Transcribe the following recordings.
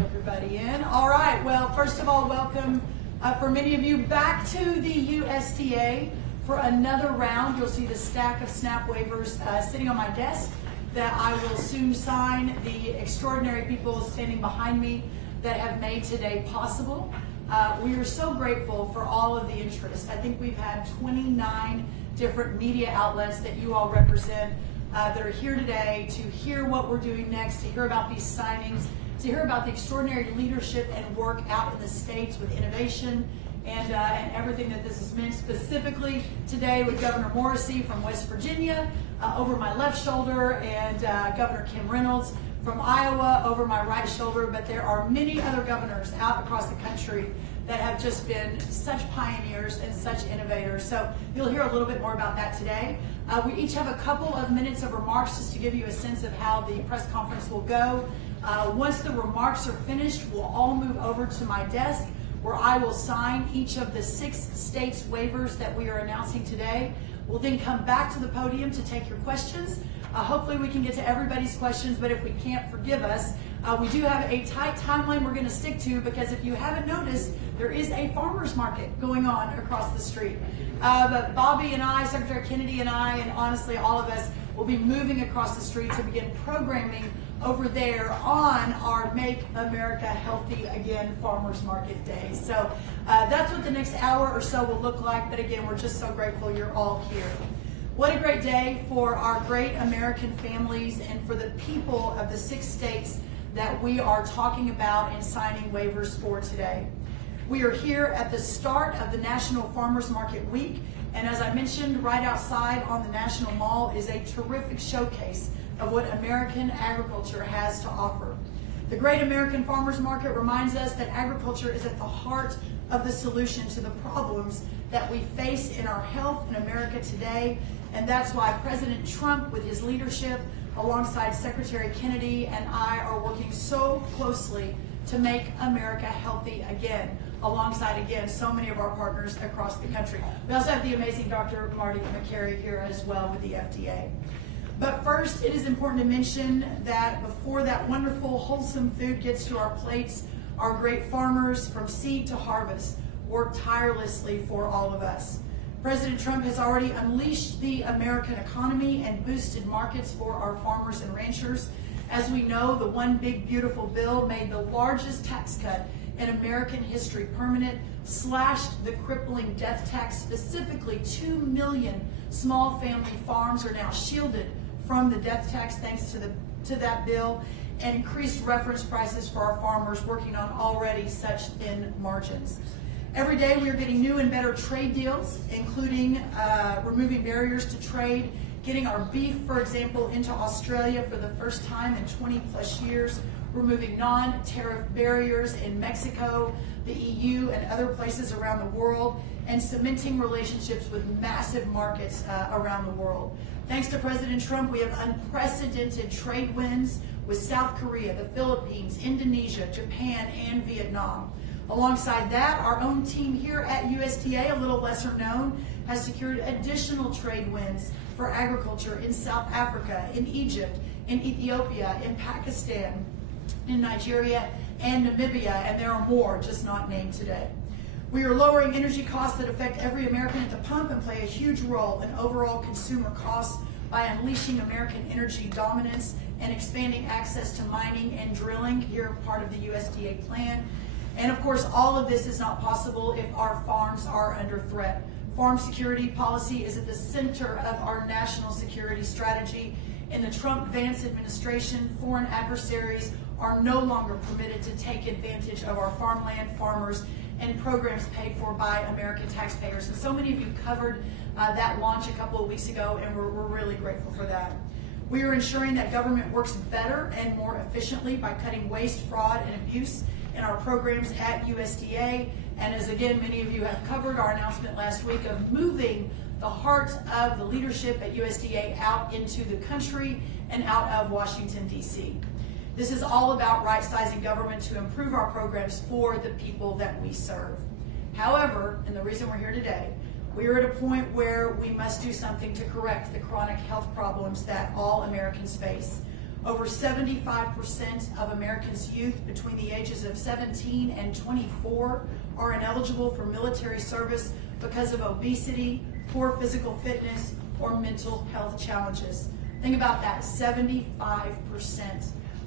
Everybody in. All right, well, first of all, welcome for many of you back to the USDA for another round. You'll see the stack of SNAP waivers sitting on my desk that I will soon sign. The extraordinary people standing behind me that have made today possible. We are so grateful for all of the interest. I think we've had 29 different media outlets that you all represent that are here today to hear what we're doing next, to hear about these signings, to hear about the extraordinary leadership and work out in the states with innovation and everything that this has meant, specifically today with Governor Morrisey from West Virginia over my left shoulder, and Governor Kim Reynolds from Iowa over my right shoulder. But there are many other governors out across the country that have just been such pioneers and such innovators. So you'll hear a little bit more about that today. We each have a couple of minutes of remarks just to give you a sense of how the press conference will go. Once the remarks are finished, we'll all move over to my desk where I will sign each of the 6 states waivers that we are announcing today. We'll then come back to the podium to take your questions. Hopefully we can get to everybody's questions, but if we can't, forgive us. We do have a tight timeline we're going to stick to, because if you haven't noticed, there is a farmer's market going on across the street. But Bobby and I, Secretary Kennedy and I, and honestly all of us, will be moving across the street to begin programming over there on our Make America Healthy Again Farmers Market Day. So that's what the next hour or so will look like. But again, we're just so grateful you're all here. What a great day for our great American families and for the people of the 6 states that we are talking about and signing waivers for today. We are here at the start of the National Farmers Market Week, and as I mentioned, right outside on the National Mall is a terrific showcase of what American agriculture has to offer. The Great American Farmers Market reminds us that agriculture is at the heart of the solution to the problems that we face in our health in America today, and that's why President Trump, with his leadership, alongside Secretary Kennedy and I, are working so closely to make America healthy again, alongside, again, so many of our partners across the country. We also have the amazing Dr. Marty Makary here as well with the FDA. But first, it is important to mention that before that wonderful, wholesome food gets to our plates, our great farmers, from seed to harvest, work tirelessly for all of us. President Trump has already unleashed the American economy and boosted markets for our farmers and ranchers. As we know, the One Big Beautiful Bill made the largest tax cut in American history permanent, slashed the crippling death tax. Specifically, 2 million small family farms are now shielded from the death tax thanks to that bill, and increased reference prices for our farmers working on already such thin margins. Every day we are getting new and better trade deals, including removing barriers to trade, getting our beef, for example, into Australia for the first time in 20 plus years, removing non-tariff barriers in Mexico, the EU, and other places around the world, and cementing relationships with massive markets around the world. Thanks to President Trump, we have unprecedented trade wins with South Korea, the Philippines, Indonesia, Japan, and Vietnam. Alongside that, our own team here at USDA, a little lesser known, has secured additional trade wins for agriculture in South Africa, in Egypt, in Ethiopia, in Pakistan, in Nigeria, and Namibia, and there are more just not named today. We are lowering energy costs that affect every American at the pump and play a huge role in overall consumer costs by unleashing American energy dominance and expanding access to mining and drilling, here part of the USDA plan. And of course, all of this is not possible if our farms are under threat. Farm security policy is at the center of our national security strategy. In the Trump-Vance administration, foreign adversaries are no longer permitted to take advantage of our farmland, farmers, and programs paid for by American taxpayers. And so many of you covered that launch a couple of weeks ago, and we're really grateful for that. We are ensuring that government works better and more efficiently by cutting waste, fraud, and abuse in our programs at USDA. And as again, many of you have covered our announcement last week of moving the heart of the leadership at USDA out into the country and out of Washington, D.C. This is all about right-sizing government to improve our programs for the people that we serve. However, and the reason we're here today, we are at a point where we must do something to correct the chronic health problems that all Americans face. Over 75% of Americans' youth between the ages of 17 and 24 are ineligible for military service because of obesity, poor physical fitness, or mental health challenges. Think about that, 75%.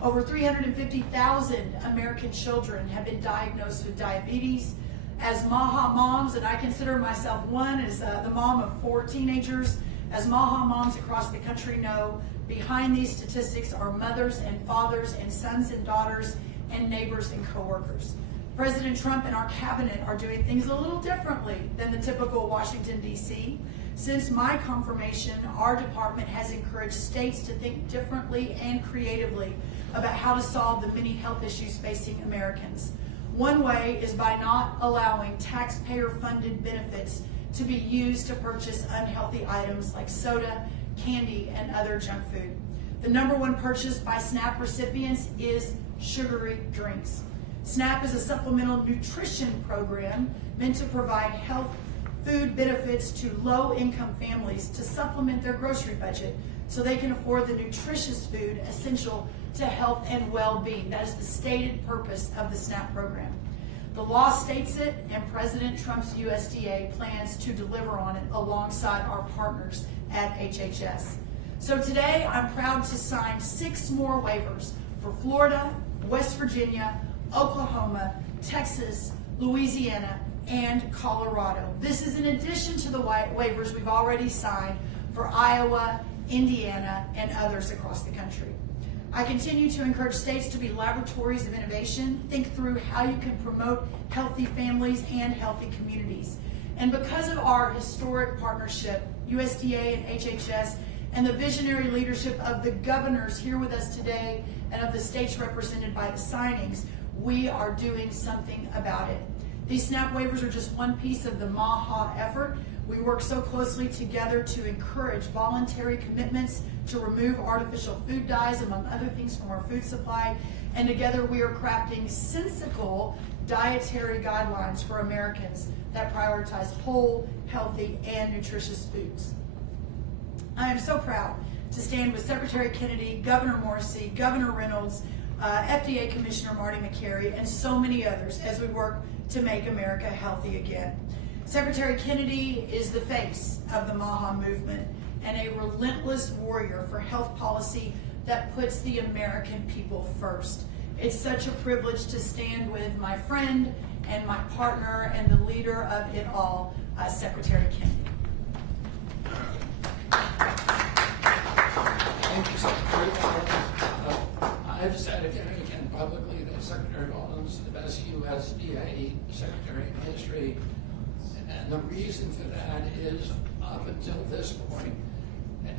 Over 350,000 American children have been diagnosed with diabetes. As MAHA moms, and I consider myself one, as the mom of 4 teenagers, as MAHA moms across the country know, behind these statistics are mothers and fathers and sons and daughters and neighbors and coworkers. President Trump and our cabinet are doing things a little differently than the typical Washington, D.C. Since my confirmation, our department has encouraged states to think differently and creatively about how to solve the many health issues facing Americans. One way is by not allowing taxpayer-funded benefits to be used to purchase unhealthy items like soda, candy, and other junk food. The number one purchase by SNAP recipients is sugary drinks. SNAP is a supplemental nutrition program meant to provide health food benefits to low-income families to supplement their grocery budget so they can afford the nutritious food essential to health and well-being. That is the stated purpose of the SNAP program. The law states it, and President Trump's USDA plans to deliver on it alongside our partners at HHS. So today, I'm proud to sign 6 more waivers for Florida, West Virginia, Oklahoma, Texas, Louisiana, and Colorado. This is in addition to the waivers we've already signed for Iowa, Indiana, and others across the country. I continue to encourage states to be laboratories of innovation, think through how you can promote healthy families and healthy communities. And because of our historic partnership, USDA and HHS, and the visionary leadership of the governors here with us today and of the states represented by the signings, we are doing something about it. These SNAP waivers are just one piece of the MAHA effort. We work so closely together to encourage voluntary commitments to remove artificial food dyes, among other things, from our food supply. And together we are crafting sensible dietary guidelines for Americans that prioritize whole, healthy, and nutritious foods. I am so proud to stand with Secretary Kennedy, Governor Morrisey, Governor Reynolds, FDA Commissioner Marty Makary, and so many others as we work to make America healthy again. Secretary Kennedy is the face of the MAHA movement and a relentless warrior for health policy that puts the American people first. It's such a privilege to stand with my friend and my partner and the leader of it all, Secretary Kennedy. Thank you, Secretary. I've said again and again publicly that Secretary Rollins is the best USDA Secretary in history. And the reason for that is, up until this point,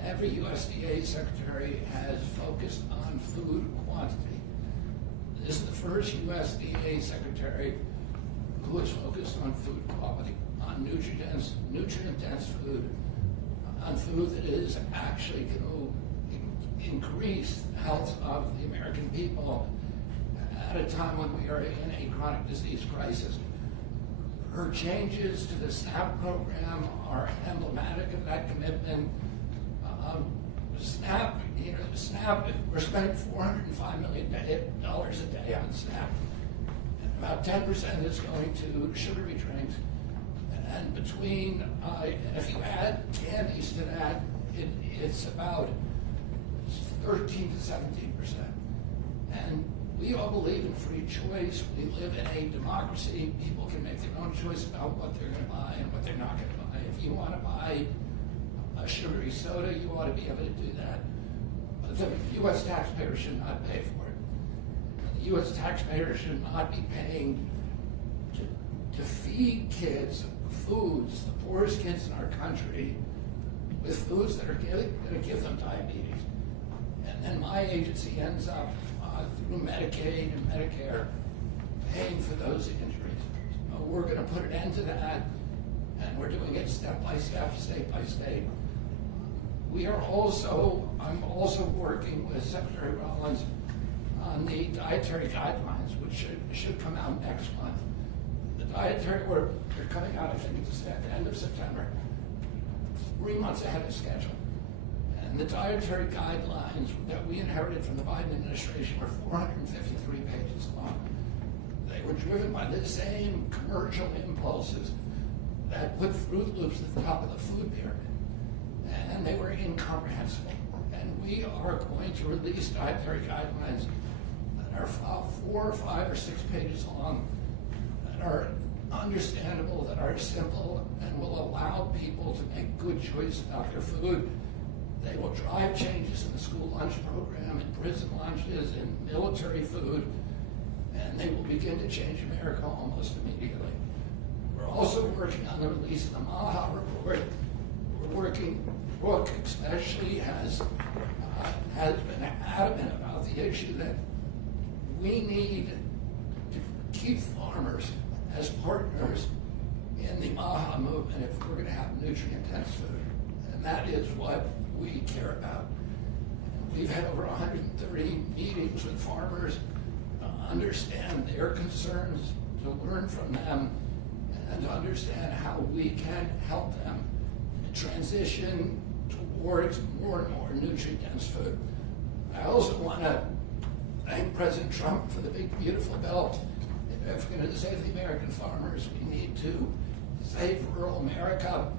every USDA Secretary has focused on food quantity. This is the first USDA Secretary who has focused on food quality, on nutrient-dense food, on food that is actually going to increase the health of the American people at a time when we are in a chronic disease crisis. Her changes to the SNAP program are emblematic of that commitment. SNAP, we're spending $405 million a day on SNAP. And about 10% is going to sugary drinks. And between, if you add candies to that, it's about 13 to 17%. And we all believe in free choice. We live in a democracy. People can make their own choice about what they're going to buy and what they're not going to buy. If you want to buy a sugary soda, you ought to be able to do that. But the U.S. taxpayer should not pay for it. The U.S. taxpayer should not be paying to feed kids foods, the poorest kids in our country, with foods that are going to give them diabetes. And then my agency ends up through Medicaid and Medicare paying for those injuries. We're going to put an end to that, and we're doing it step by step, state by state. I'm also working with Secretary Rollins on the dietary guidelines, which should come out next month. The dietary, they're coming out, I think it's at the end of September, 3 months ahead of schedule. And the dietary guidelines that we inherited from the Biden administration were 453 pages long. They were driven by the same commercial impulses that put Fruit Loops at the top of the food pyramid. And they were incomprehensible. And we are going to release dietary guidelines that are 4, 5, or 6 pages long, that are understandable, that are simple, and will allow people to make good choices about their food. They will drive changes in the school lunch program, in prison lunches, in military food, and they will begin to change America almost immediately. We're also working on the release of the MAHA report. We're working, Brooke especially has been adamant about the issue that we need to keep farmers as partners in the MAHA movement if we're going to have nutrient-dense food. And that is what we care about. We've had over 130 meetings with farmers to understand their concerns, to learn from them, and to understand how we can help them transition towards more and more nutrient-dense food. I also want to thank President Trump for the big, beautiful bill. If we're going to save the American farmers, we need to save rural America.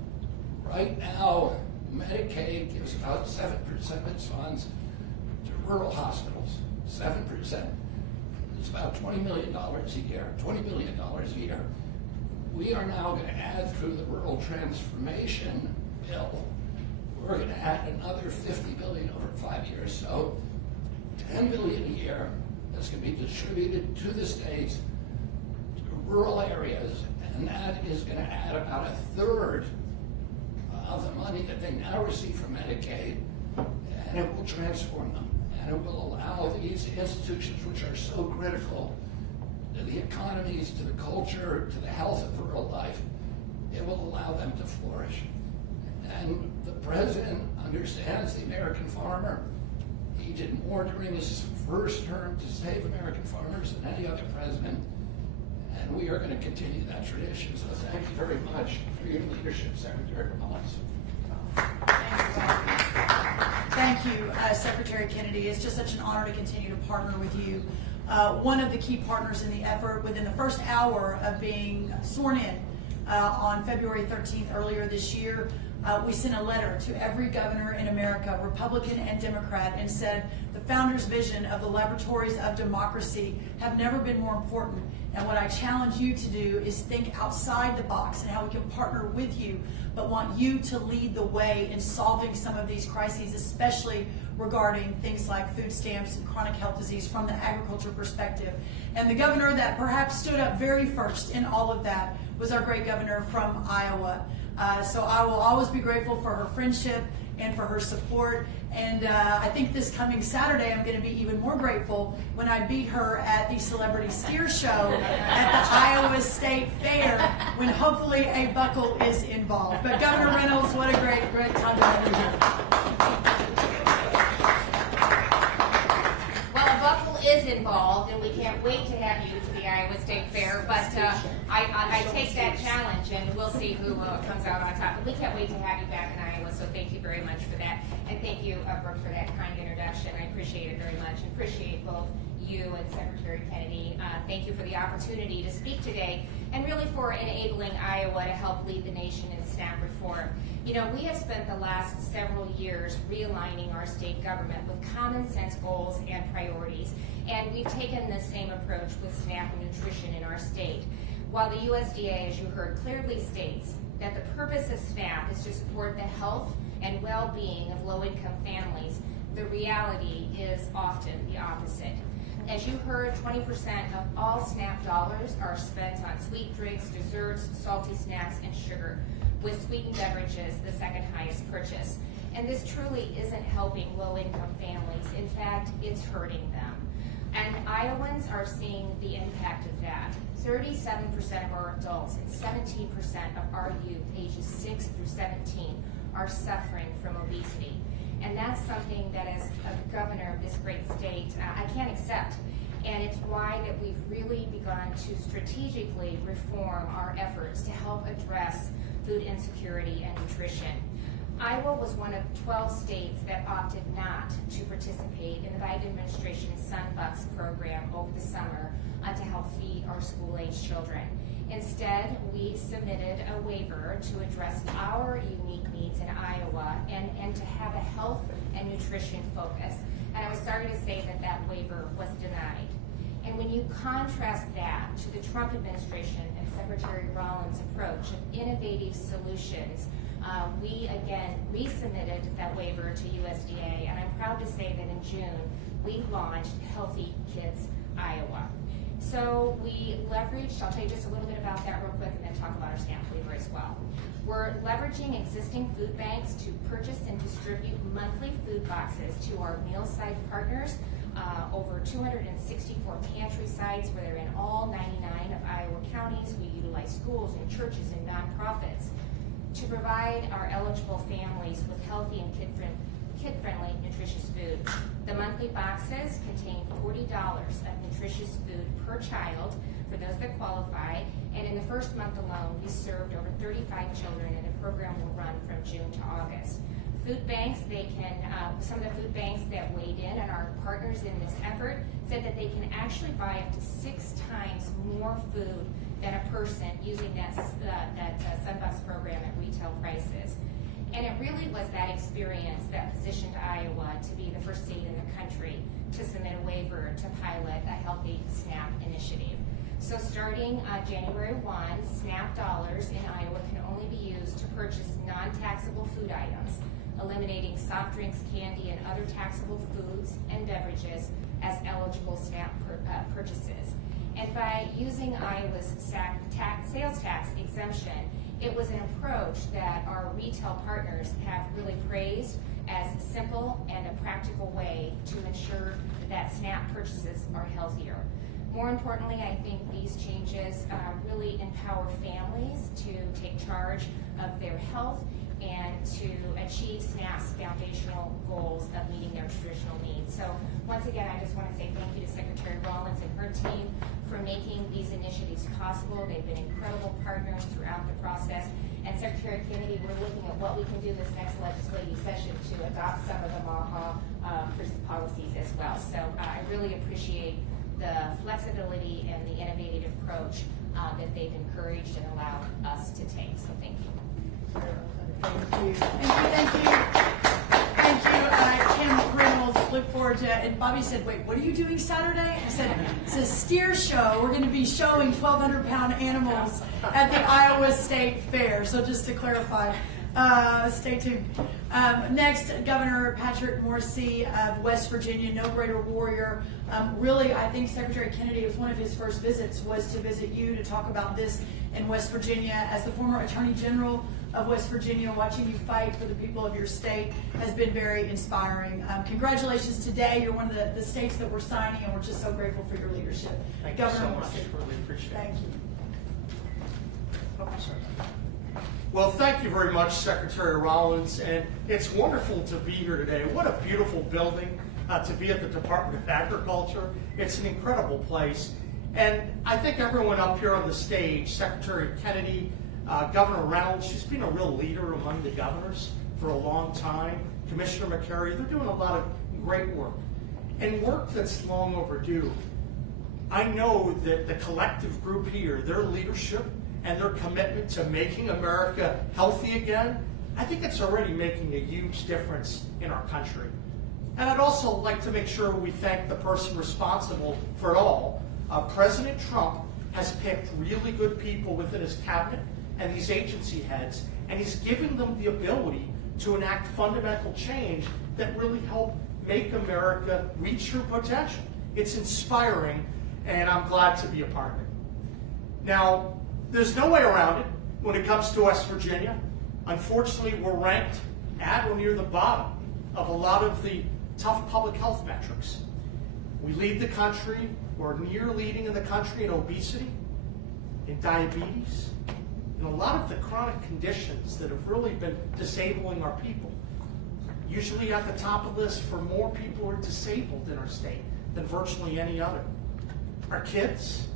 Right now, Medicaid gives about 7% of its funds to rural hospitals. 7%. It's about $20 million a year. $20 billion a year. We are now going to add through the rural transformation bill. We're going to add another $50 billion over 5 years. So $10 billion a year that's going to be distributed to the states, to rural areas, and that is going to add about 1/3 of the money that they now receive from Medicaid, and it will transform them, and it will allow these institutions, which are so critical to the economies, to the culture, to the health of rural life, it will allow them to flourish. And the president understands the American farmer. He did more during his first term to save American farmers than any other president, and we are going to continue that tradition. So thank you very much for your leadership, Secretary Rollins. Thank you, Secretary Kennedy. It's just such an honor to continue to partner with you. One of the key partners in the effort, within the first hour of being sworn in on February 13th earlier this year, we sent a letter to every governor in America, Republican and Democrat, and said the founders' vision of the laboratories of democracy have never been more important. And what I challenge you to do is think outside the box and how we can partner with you, but want you to lead the way in solving some of these crises, especially regarding things like food stamps and chronic health disease from the agriculture perspective. And the governor that perhaps stood up very first in all of that was our great governor from Iowa. So I will always be grateful for her friendship and for her support. And I think this coming Saturday, I'm going to be even more grateful when I beat her at the Celebrity Steer Show at the Iowa State Fair, when hopefully a buckle is involved. But Governor Reynolds, what a great time to have you here. Well, a buckle is involved, and we can't wait to have you to the Iowa State Fair. But I take that challenge, and we'll see who comes out on top. But we can't wait to have you back in Iowa, so thank you very much for that. And thank you, Brooke, for that kind introduction. I appreciate it very much, and appreciate both you and Secretary Kennedy. Thank you for the opportunity to speak today, and really for enabling Iowa to help lead the nation in SNAP reform. You know, we have spent the last several years realigning our state government with common sense goals and priorities, and we've taken the same approach with SNAP and nutrition in our state. While the USDA, as you heard, clearly states that the purpose of SNAP is to support the health and well-being of low-income families, the reality is often the opposite. As you heard, 20% of all SNAP dollars are spent on sweet drinks, desserts, salty snacks, and sugar, with sweetened beverages the second highest purchase. And this truly isn't helping low-income families. In fact, it's hurting them. And Iowans are seeing the impact of that. 37% of our adults and 17% of our youth ages 6 through 17 are suffering from obesity. And that's something that, as a governor of this great state, I can't accept. And it's why that we've really begun to strategically reform our efforts to help address food insecurity and nutrition. Iowa was one of 12 states that opted not to participate in the Biden administration's Sunbucks program over the summer to help feed our school-age children. Instead, we submitted a waiver to address our unique needs in Iowa and to have a health and nutrition focus. And I was sorry to say that that waiver was denied. And when you contrast that to the Trump administration and Secretary Rollins' approach of innovative solutions, we again resubmitted that waiver to USDA, and I'm proud to say that in June we launched Healthy Kids Iowa. So we leveraged, I'll tell you just a little bit about that real quick and then talk about our SNAP waiver as well. We're leveraging existing food banks to purchase and distribute monthly food boxes to our meal site partners, over 264 pantry sites where they're in all 99 of Iowa counties. We utilize schools and churches and nonprofits to provide our eligible families with healthy and kid-friendly nutritious food. The monthly boxes contain $40 of nutritious food per child for those that qualify, and in the first month alone, we served over 35 children, and the program will run from June to August. Food banks, some of the food banks that weighed in and our partners in this effort said that they can actually buy up to 6 times more food than a person using that Sunbucks program at retail prices. And it really was that experience that positioned Iowa to be the first state in the country to submit a waiver to pilot a Healthy SNAP initiative. So starting January 1, SNAP dollars in Iowa can only be used to purchase non-taxable food items, eliminating soft drinks, candy, and other taxable foods and beverages as eligible SNAP purchases. And by using Iowa's sales tax exemption, it was an approach that our retail partners have really praised as a simple and a practical way to ensure that SNAP purchases are healthier. More importantly, I think these changes really empower families to take charge of their health and to achieve SNAP's foundational goals of meeting their nutritional needs. So once again, I just want to say thank you to Secretary Rollins and her team for making these initiatives possible. They've been incredible partners throughout the process. And Secretary Kennedy, we're looking at what we can do this next legislative session to adopt some of the MAHA policies as well. So I really appreciate the flexibility and the innovative approach that they've encouraged and allowed us to take. So thank you. Thank you, Kim Reynolds. Look forward to it. And Bobby said, wait, what are you doing Saturday? I said, it's a steer show. We're going to be showing 1,200-pound animals at the Iowa State Fair. So just to clarify, stay tuned. Next, Governor Patrick Morrisey of West Virginia, no greater warrior. Really, I think Secretary Kennedy, it was one of his first visits, was to visit you to talk about this in West Virginia. As the former Attorney General of West Virginia, watching you fight for the people of your state has been very inspiring. Congratulations today. You're one of the states that we're signing, and we're just so grateful for your leadership. Thank Governor you so much. Morrisey. Really appreciate it. Thank you. Well, thank you very much, Secretary Rollins, and it's wonderful to be here today. What a beautiful building to be at the Department of Agriculture. It's an incredible place. And I think everyone up here on the stage, Secretary Kennedy, Governor Reynolds, she's been a real leader among the governors for a long time. Commissioner Makary, they're doing a lot of great work, and work that's long overdue. I know that the collective group here, their leadership and their commitment to making America healthy again, I think it's already making a huge difference in our country. And I'd also like to make sure we thank the person responsible for it all. President Trump has picked really good people within his cabinet and these agency heads, and he's giving them the ability to enact fundamental change that really help make America reach her potential. It's inspiring, and I'm glad to be a part of it. Now, there's no way around it when it comes to West Virginia. Unfortunately, we're ranked at or near the bottom of a lot of the tough public health metrics. We lead the country, we're near leading in the country in obesity, in diabetes, and a lot of the chronic conditions that have really been disabling our people. Usually at the top of the list for more people who are disabled in our state than virtually any other. Our kids,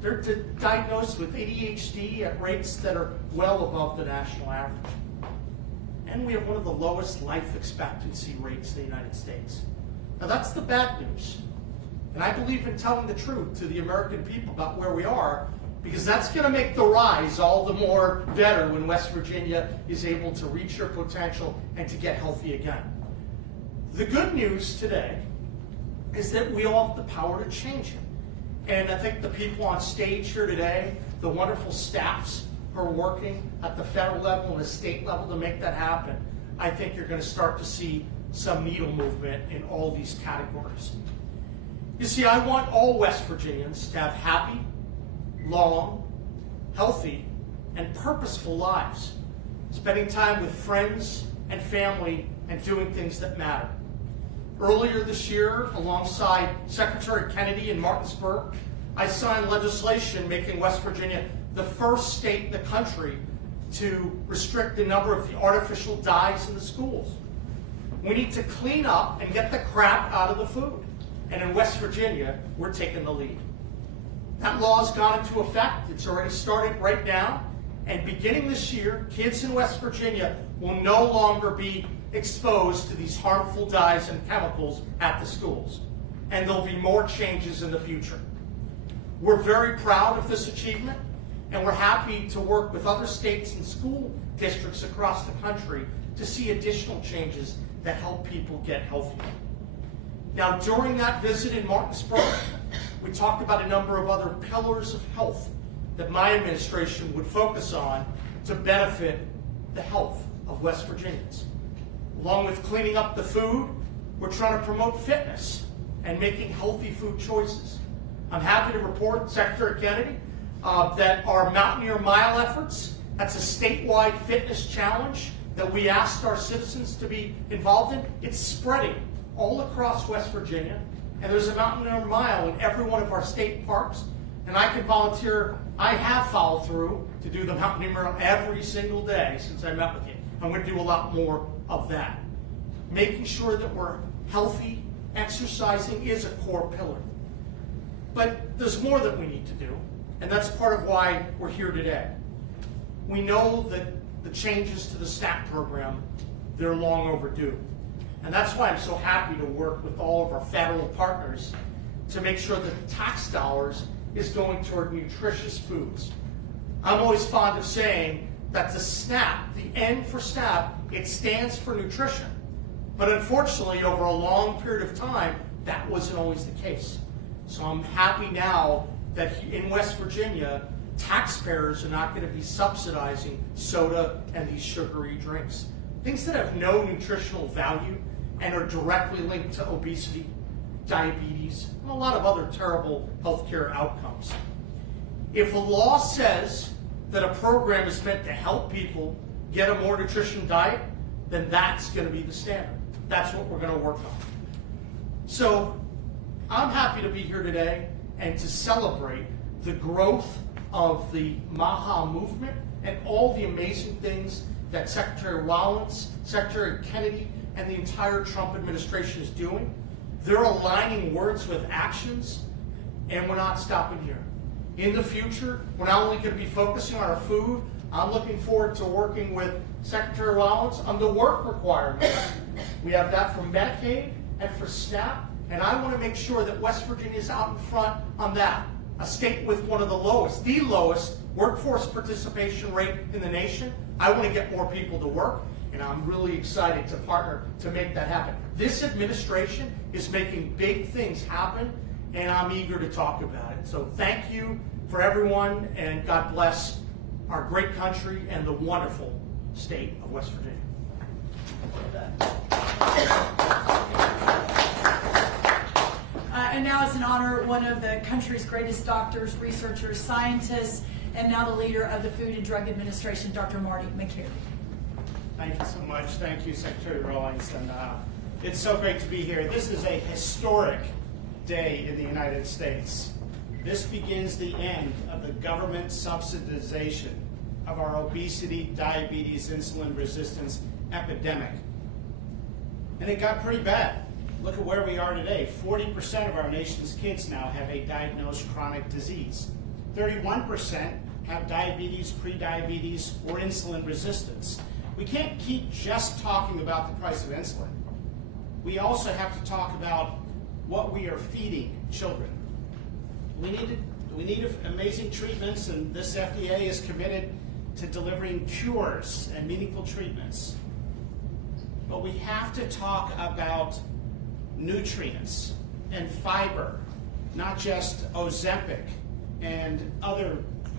they're diagnosed with ADHD at rates that are well above the national average. And we have one of the lowest life expectancy rates in the United States. Now that's the bad news. And I believe in telling the truth to the American people about where we are, because that's going to make the rise all the more better when West Virginia is able to reach their potential and to get healthy again. The good news today is that we all have the power to change it. And I think the people on stage here today, the wonderful staffs who are working at the federal level and the state level to make that happen, I think you're going to start to see some needle movement in all these categories. You see, I want all West Virginians to have happy, long, healthy, and purposeful lives, spending time with friends and family and doing things that matter. Earlier this year, alongside Secretary Kennedy in Martinsburg, I signed legislation making West Virginia the first state in the country to restrict the number of the artificial dyes in the schools. We need to clean up and get the crap out of the food. And in West Virginia, we're taking the lead. That law has gone into effect. It's already started right now. And beginning this year, kids in West Virginia will no longer be exposed to these harmful dyes and chemicals at the schools. And there'll be more changes in the future. We're very proud of this achievement, and we're happy to work with other states and school districts across the country to see additional changes that help people get healthier. Now, during that visit in Martinsburg, we talked about a number of other pillars of health that my administration would focus on to benefit the health of West Virginians. Along with cleaning up the food, we're trying to promote fitness and making healthy food choices. I'm happy to report, Secretary Kennedy, that our Mountaineer Mile efforts, that's a statewide fitness challenge that we asked our citizens to be involved in. It's spreading all across West Virginia, and there's a Mountaineer Mile in every one of our state parks, and I can volunteer. I have followed through to do the Mountaineer Mile every single day since I met with you. I'm going to do a lot more of that. Making sure that we're healthy, exercising is a core pillar. But there's more that we need to do, and that's part of why we're here today. We know that the changes to the SNAP program, they're long overdue. And that's why I'm so happy to work with all of our federal partners to make sure that the tax dollars is going toward nutritious foods. I'm always fond of saying that the SNAP, the N for SNAP, it stands for nutrition. But unfortunately, over a long period of time, that wasn't always the case. So I'm happy now that in West Virginia, taxpayers are not going to be subsidizing soda and these sugary drinks. Things that have no nutritional value and are directly linked to obesity, diabetes, and a lot of other terrible healthcare outcomes. If a law says that a program is meant to help people get a more nutritious diet, then that's going to be the standard. That's what we're going to work on. So I'm happy to be here today and to celebrate the growth of the MAHA movement and all the amazing things that Secretary Rollins, Secretary Kennedy, and the entire Trump administration is doing. They're aligning words with actions, and we're not stopping here. In the future, we're not only going to be focusing on our food, I'm looking forward to working with Secretary Rollins on the work requirements. We have that for Medicaid and for SNAP, and I want to make sure that West Virginia is out in front on that. A state with one of the lowest workforce participation rate in the nation. I want to get more people to work, and I'm really excited to partner to make that happen. This administration is making big things happen, and I'm eager to talk about it. So thank you for everyone, and God bless our great country and the wonderful state of West Virginia. And now it's an honor, one of the country's greatest doctors, researchers, scientists, and now the leader of the Food and Drug Administration, Dr. Marty Makary. Thank you so much. Thank you, Secretary Rollins. And it's so great to be here. This is a historic day in the United States. This begins the end of the government subsidization of our obesity, diabetes, insulin resistance epidemic. And it got pretty bad. look at where we are today. 40% of our nation's kids now have a diagnosed chronic disease. 31% have diabetes, prediabetes, or insulin resistance. We can't keep just talking about the price of insulin. We also have to talk about what we are feeding children. We need amazing treatments, and this FDA is committed to delivering cures and meaningful treatments. But we have to talk about nutrients and fiber, not just Ozempic and other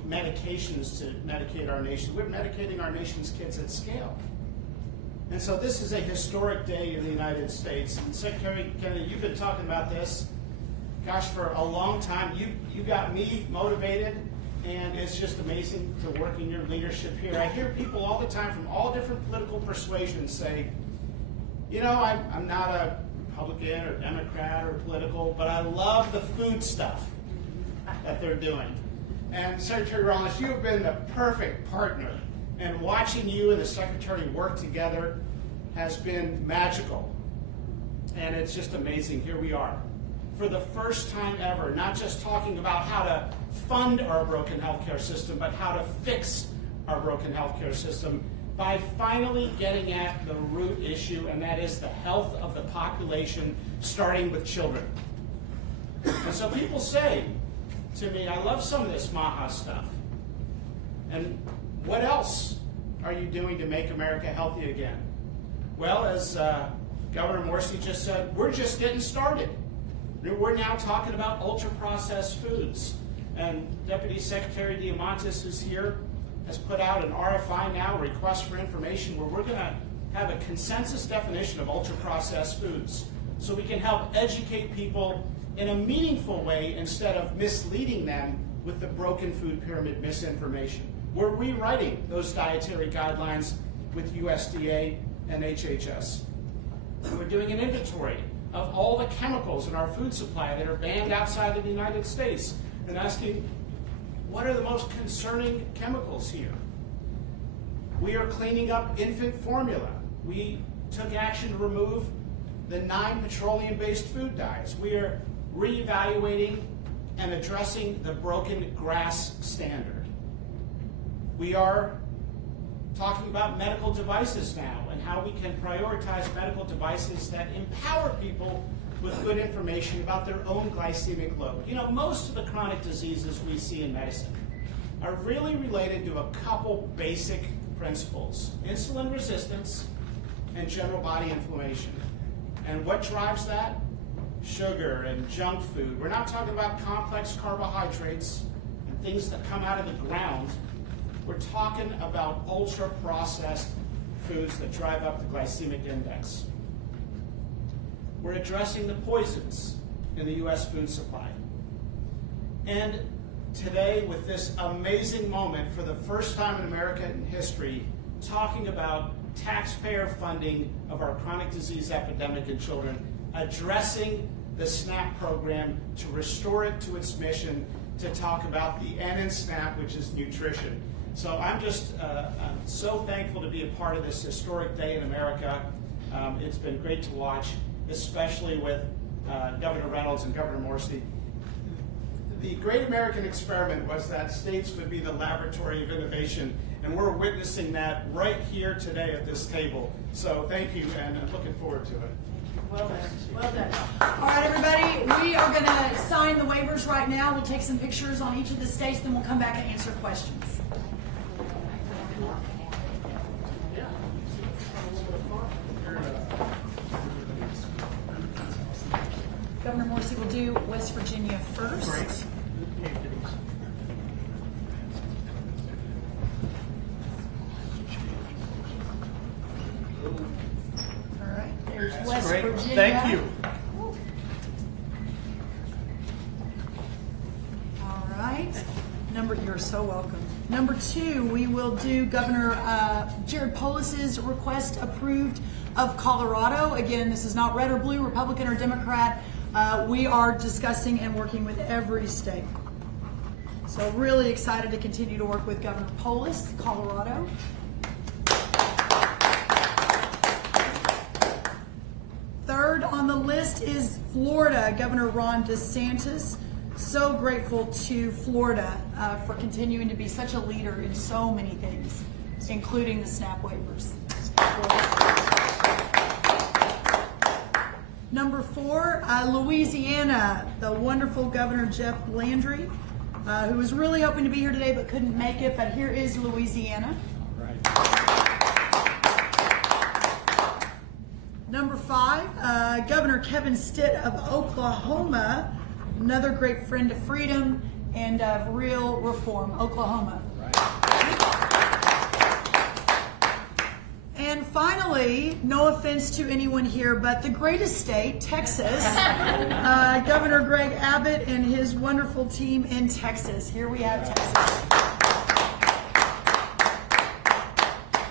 medications to medicate our nation. We're medicating our nation's kids at scale. And so this is a historic day in the United States. And Secretary Kennedy, you've been talking about this, gosh, for a long time. You got me motivated, and it's just amazing to work in your leadership here. I hear people all the time from all different political persuasions say, you know, I'm not a Republican or Democrat or political, but I love the food stuff that they're doing. And Secretary Rollins, you have been the perfect partner, and watching you and the Secretary work together has been magical. And it's just amazing. Here we are, for the first time ever, not just talking about how to fund our broken healthcare system, but how to fix our broken healthcare system by finally getting at the root issue, and that is the health of the population, starting with children. And so people say to me, I love some of this MAHA stuff. And what else are you doing to make America healthy again? Well, as Governor Morrisey just said, we're just getting started. We're now talking about ultra-processed foods. And Deputy Secretary Diamantis, who's here, has put out an RFI now, a request for information, where we're going to have a consensus definition of ultra-processed foods so we can help educate people in a meaningful way instead of misleading them with the broken food pyramid misinformation. We're rewriting those dietary guidelines with USDA and HHS. We're doing an inventory of all the chemicals in our food supply that are banned outside of the United States and asking, what are the most concerning chemicals here? We are cleaning up infant formula. We took action to remove the 9 petroleum-based food dyes. We are reevaluating and addressing the broken GRAS standard. We are talking about medical devices now and how we can prioritize medical devices that empower people with good information about their own glycemic load. You know, most of the chronic diseases we see in medicine are really related to a couple basic principles: insulin resistance and general body inflammation. And what drives that? Sugar and junk food. We're not talking about complex carbohydrates and things that come out of the ground. We're talking about ultra-processed foods that drive up the glycemic index. We're addressing the poisons in the U.S. food supply. And today, with this amazing moment, for the first time in American history, talking about taxpayer funding of our chronic disease epidemic in children, addressing the SNAP program to restore it to its mission, to talk about the N in SNAP, which is nutrition. So I'm so thankful to be a part of this historic day in America. It's been great to watch, especially with Governor Reynolds and Governor Morrisey. The great American experiment was that states would be the laboratory of innovation, and we're witnessing that right here today at this table. So thank you, and I'm looking forward to it. Well done. Well done. All right, everybody, we are going to sign the waivers right now. We'll take some pictures on each of the states, then we'll come back and answer questions. Governor Morrisey will do West Virginia first. Great. All right, there's That's West great. Virginia. Thank you. All right. You're so welcome. Number 2, we will do Governor Jared Polis's request approved of Colorado. Again, this is not red or blue, Republican or Democrat. We are discussing and working with every state. So really excited to continue to work with Governor Polis, Colorado. Third on the list list is Florida, Governor Ron DeSantis. So grateful to Florida for continuing to be such a leader in so many things, including the SNAP waivers. Number 4, Louisiana, the wonderful Governor Jeff Landry, who was really hoping to be here today but couldn't make it, but here is Louisiana. Number 5, Governor Kevin Stitt of Oklahoma, another great friend of freedom and of real reform, Oklahoma. And finally, no offense to anyone here, but the greatest state, Texas, Governor Greg Abbott and his wonderful team in Texas. Here we have Texas.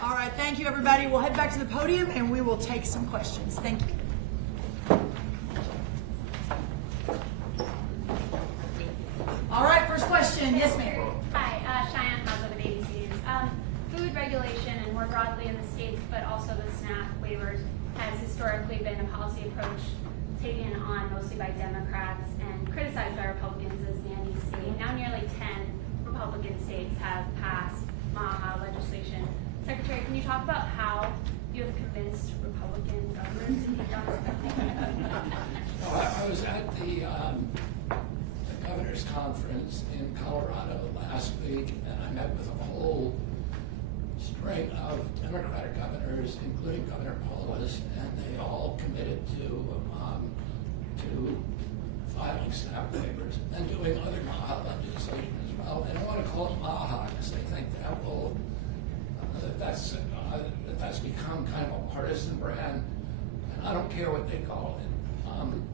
All right, thank you, everybody. We'll head back to the podium and we will take some questions. Thank you. All right, first question. Yes, ma'am. Hi, Cheyenne Haza with ABC News. Food regulation and more broadly in the states, but also the SNAP waivers, has historically been a policy approach taken on mostly by Democrats and criticized by Republicans as nanny-state. Now nearly 10 Republican states have passed MAHA legislation. Secretary, can you talk about how you have convinced Republican governors to take on this? I was at the governor's conference in Colorado last week, and I met with a whole string of Democratic governors, including Governor Polis, and they all committed to filing SNAP waivers and doing other MAHA legislation as well. They don't want to call it MAHA because they think that will that's become kind of a partisan brand, and I don't care what they call it.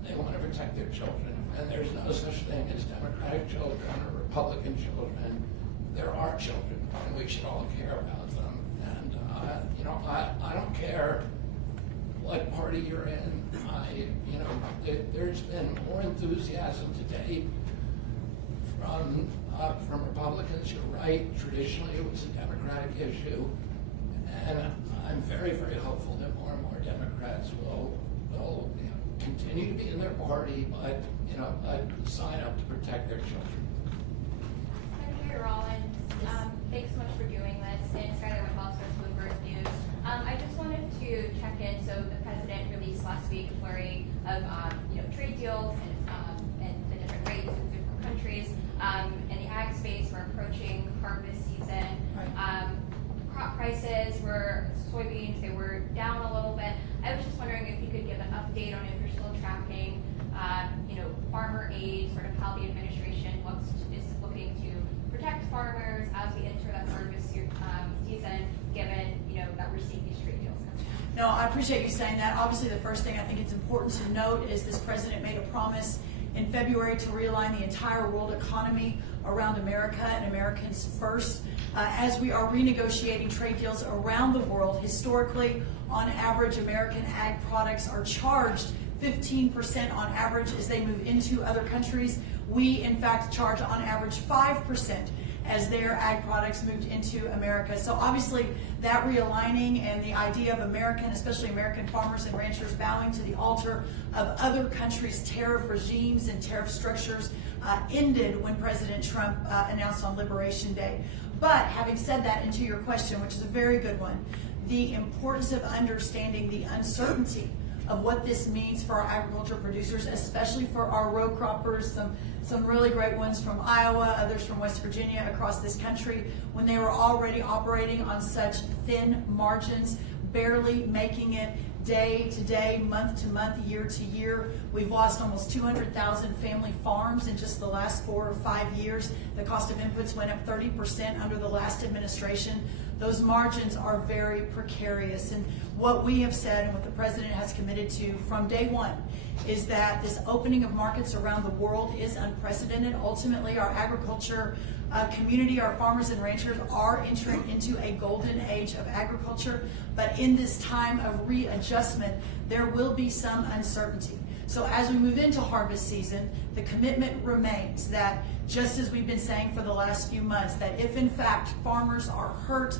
They want to protect their children, and there's no such thing as Democratic children or Republican children. There are children, and we should all care about them. And I don't care what party you're in. There's been more enthusiasm today from Republicans. You're right. Traditionally, it was a Democratic issue, and I'm very, very hopeful that more and more Democrats will continue to be in their party, but sign up to protect their children. Secretary Rollins, thanks so much for doing this. And Skylar McAllister, Bloomberg News. I just wanted to check in. So the president released last week a flurry of trade deals and the different rates in different countries. In the ag space, we're approaching harvest season. Crop prices were soybeans, they were down a little bit. I was just wondering if you could give an update on if you're still tracking, farmer aid, sort of how the administration is looking to protect farmers as we enter that harvest season, given that we're seeing these trade deals. No, I appreciate you saying that. Obviously, the first thing I think it's important to note is this president made a promise in February to realign the entire world economy around America and Americans first. As we are renegotiating trade deals around the world, historically, on average, American ag products are charged 15% on average as they move into other countries. We, in fact, charge on average 5% as their ag products moved into America. So obviously that realigning and the idea of especially American farmers and ranchers bowing to the altar of other countries' tariff regimes and tariff structures ended when President Trump announced on Liberation Day. But having said that, and to your question, which is a very good one, the importance of understanding the uncertainty of what this means for our agriculture producers, especially for our row croppers, some really great ones from Iowa, others from West Virginia, across this country, when they were already operating on such thin margins, barely making it day to day, month to month, year to year. We've lost almost 200,000 family farms in just the last 4 or 5 years. The cost of inputs went up 30% under the last administration. Those margins are very precarious. And what we have said and what the president has committed to from day one is that this opening of markets around the world is unprecedented. Ultimately, our agriculture community, our farmers and ranchers are entering into a golden age of agriculture. But in this time of readjustment, there will be some uncertainty. So as we move into harvest season, the commitment remains that, just as we've been saying for the last few months, that if in fact farmers are hurt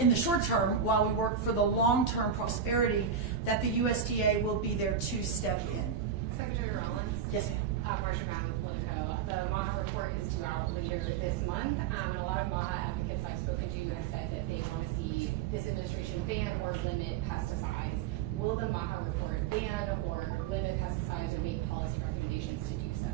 in the short term, while we work for the long-term prosperity, that the USDA will be there to step in. Secretary Rollins. Yes, ma'am. Marcia Brown with Politico. The MAHA report is due out later this month, and a lot of MAHA advocates I've spoken to have said that they want to see this administration ban or limit pesticides. Will the MAHA report ban or limit pesticides or make policy recommendations to do so?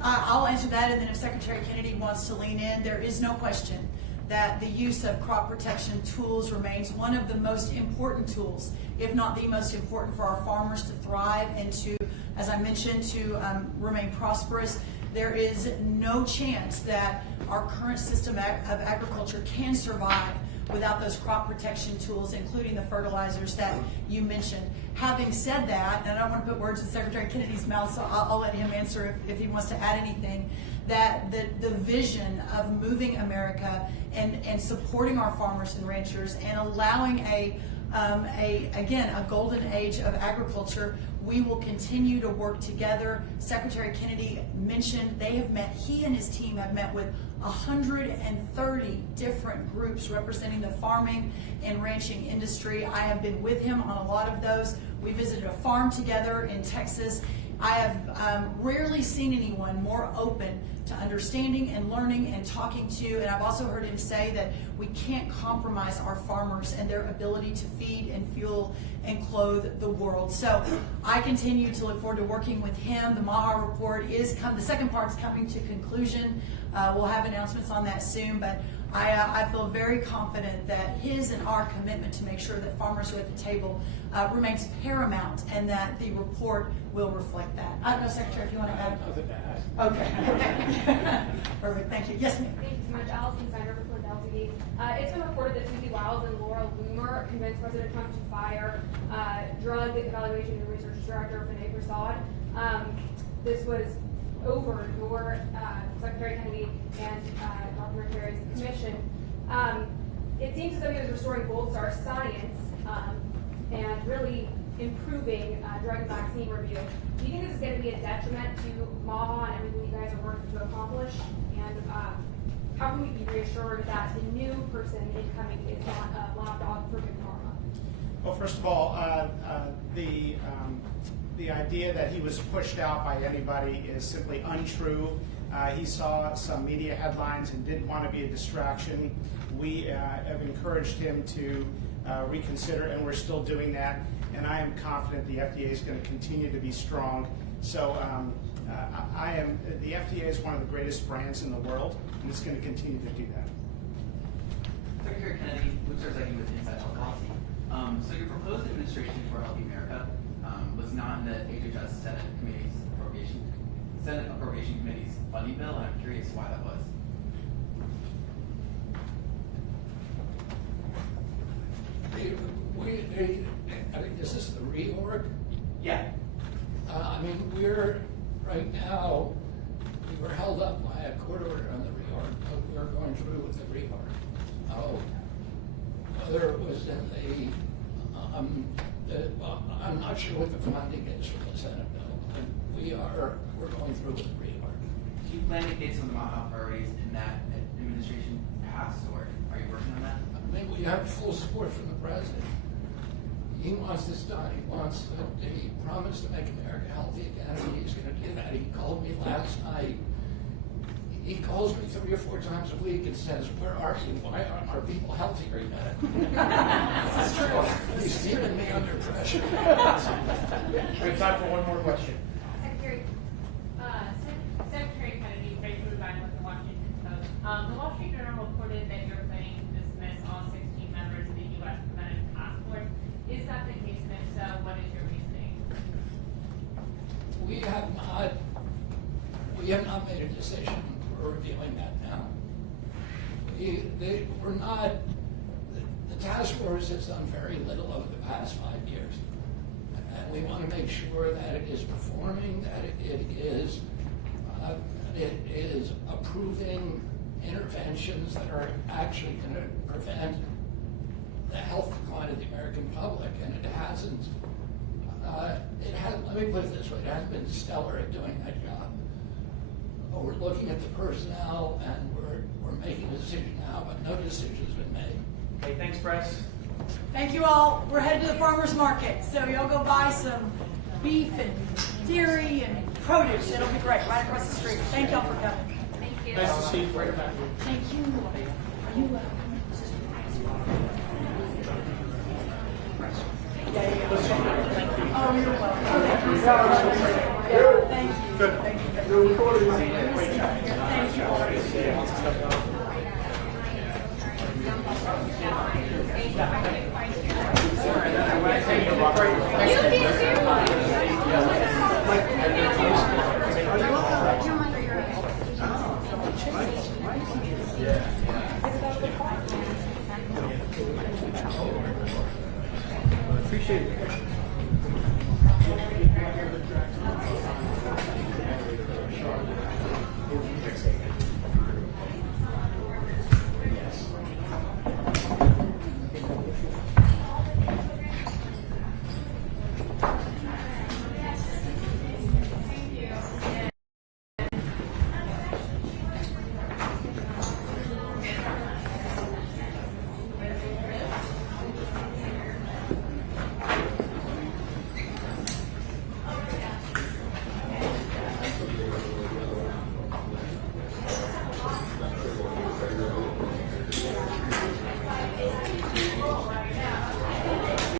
I'll answer that, and then if Secretary Kennedy wants to lean in, there is no question that the use of crop protection tools remains one of the most important tools, if not the most important, for our farmers to thrive and to, as I mentioned, to remain prosperous. There is no chance that our current system of agriculture can survive without those crop protection tools, including the fertilizers that you mentioned. Having said that, and I don't want to put words in Secretary Kennedy's mouth, so I'll let him answer if he wants to add anything, that the vision of moving America and supporting our farmers and ranchers and allowing again, a golden age of agriculture, we will continue to work together. Secretary Kennedy mentioned he and his team have met with 130 different groups representing the farming and ranching industry. I have been with him on a lot of those. We visited a farm together in Texas. I have rarely seen anyone more open to understanding and learning and talking to, and I've also heard him say that we can't compromise our farmers and their ability to feed and fuel and clothe the world. So I continue to look forward to working with him. The MAHA report the second part's coming to conclusion. We'll have announcements on that soon, but I feel very confident that his and our commitment to make sure that farmers are at the table remains paramount, and that the report will reflect that. I don't know, Secretary, if you want to add. Nothing to add. Okay. Perfect. Thank you. Yes, ma'am. Thank you so much. Allison Steiner with LTV. It's been reported that Susie Wiles and Laura Loomer convinced President Trump to fire Drug Evaluation and Research Director Vinay Prasad. This was over your Secretary Kennedy and Dr. Makary's commission. It seems as though he was restoring gold star science and really improving drug and vaccine review. Do you think this is going to be a detriment to MAHA and everything you guys are working to accomplish? And how can we be reassured that the new person incoming is not a lapdog for Big Pharma? Well, first of all, the idea that he was pushed out by anybody is simply untrue. He saw some media headlines and didn't want to be a distraction. We have encouraged him to reconsider, and we're still doing that. And I am confident the FDA is going to continue to be strong. So the FDA is one of the greatest brands in the world, and it's going to continue to do that. Secretary Kennedy, Luke Sarzecki with Inside Health Policy. So your proposed administration for Healthy America was not in the HHS Senate Appropriation Committee's funding bill, and I'm curious why that was. I think this is the reorg. Yeah. I mean, we're right now, we were held up by a court order on the reorg, but we're going through with the reorg. Whether it was in I'm not sure what the funding is for the Senate bill, but we're going through with the reorg. Do you plan to get some of the MAHA priorities in that administration passed, or are you working on that? I mean, we have full support from the president. He wants this done. He promised to make America healthy again, and he's going to do that. He called me last night. He calls me 3 or 4 times a week and says, "Where are you? Why aren't our people healthier yet?" He's keeping me under pressure. We have time for one more question. Secretary. Secretary Kennedy, Rachel Rubin with the Washington Post. The Wall Street Journal reported that you're planning to dismiss all 16 members of the U.S. Preventive Task Force. Is that the case, and if so, what is your reasoning? We have not made a decision. We're reviewing that now. The task force has done very little over the past 5 years. And we want to make sure that it is performing, that it is approving interventions that are actually going to prevent the health decline of the American public, and it hasn't. Let me put it this way: it hasn't been stellar at doing that job. But we're looking at the personnel, and we're making a decision now, but no decision has been made. Hey, thanks, press. Thank you all. We're headed to the farmer's market, so y'all go buy some beef and dairy and produce. It'll be great, right across the street. Thank y'all for coming. Thank you. Nice to see you. Right back. Thank you. Are you yeah. Oh, you're welcome. Thank you so much. Yeah, thank you. Good. Thank you. Appreciate it.